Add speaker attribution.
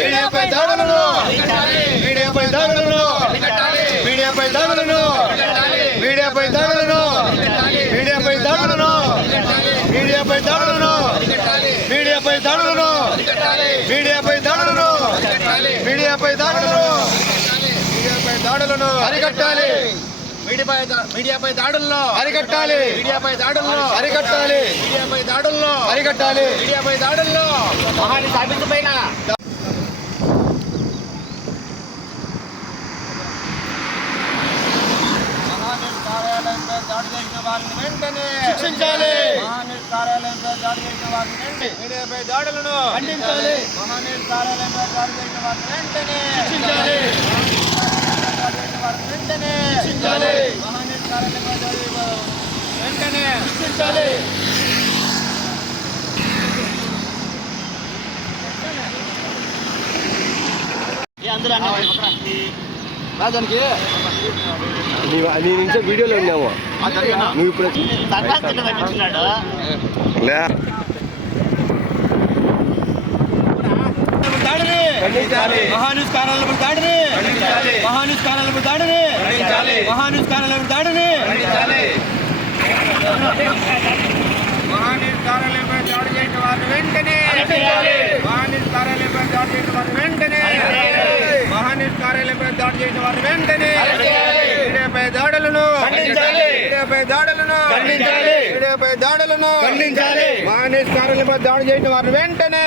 Speaker 1: మీడియాపై దాడులను మీడియాపై దాడులను మీడియాపై దాడులను మీడియాపై దాడులను మీడియాపై దాడులను మీడియాపై దాడులను మీడియాపై దాడులను మీడియాపై దాడులను మీడియాపై దాడులను మీడియాపై దాడులను అరికట్టాలి.
Speaker 2: మీడియాపై దాడుల్లో.
Speaker 1: అరికట్టాలి.
Speaker 2: మీడియాపై దాడుల్లో.
Speaker 1: అరికట్టాలి.
Speaker 2: మీడియాపై దాడుల్లో.
Speaker 1: అరికట్టాలి.
Speaker 2: మీడియాపై దాడుల్లో. మహాని సాధించు పైన మహానీర్ కార్యాలయంపై దాడి చేసిన వారిని వెంటనే
Speaker 1: శిక్షించాలి.
Speaker 2: మహానీర్ కార్యాలయంపై దాడి చేసిన వారిని వెంటనే
Speaker 1: మీడియాపై దాడులను
Speaker 2: ఖండించాలి. మహానీర్ కార్యాలయంపై దాడి చేసిన వారిని వెంటనే
Speaker 1: శిక్షించాలి.
Speaker 2: దాడి చేసిన వారిని వెంటనే
Speaker 1: శిక్షించాలి.
Speaker 2: కార్యాలయంపై దాడి వెంటనే
Speaker 1: శిక్షించాలి.
Speaker 3: నీ నుంచే వీడియోలో ఉన్నాము. నువ్వు ఇప్పుడు లే.
Speaker 1: మహాన్యూస్ కార్యాలయం దాడిని. మహాన్యూస్ కార్యాలయం దాడిని. మహాన్యూస్ కార్యాలయం దాడిని
Speaker 2: మహానీర్ కార్యాలయంపై దాడి చేసిన వారిని వెంటనే మహానీర్ కార్యాలయంపై దాడి చేసిన వారిని వెంటనే మహానీర్ కార్యాలయంపై దాడి చేసిన వారిని వెంటనే మీడియాపై దాడులను. మీడియాపై దాడులను. మీడియాపై దాడులను. మహానీర్ కార్యాలయంపై దాడి చేసిన వారిని వెంటనే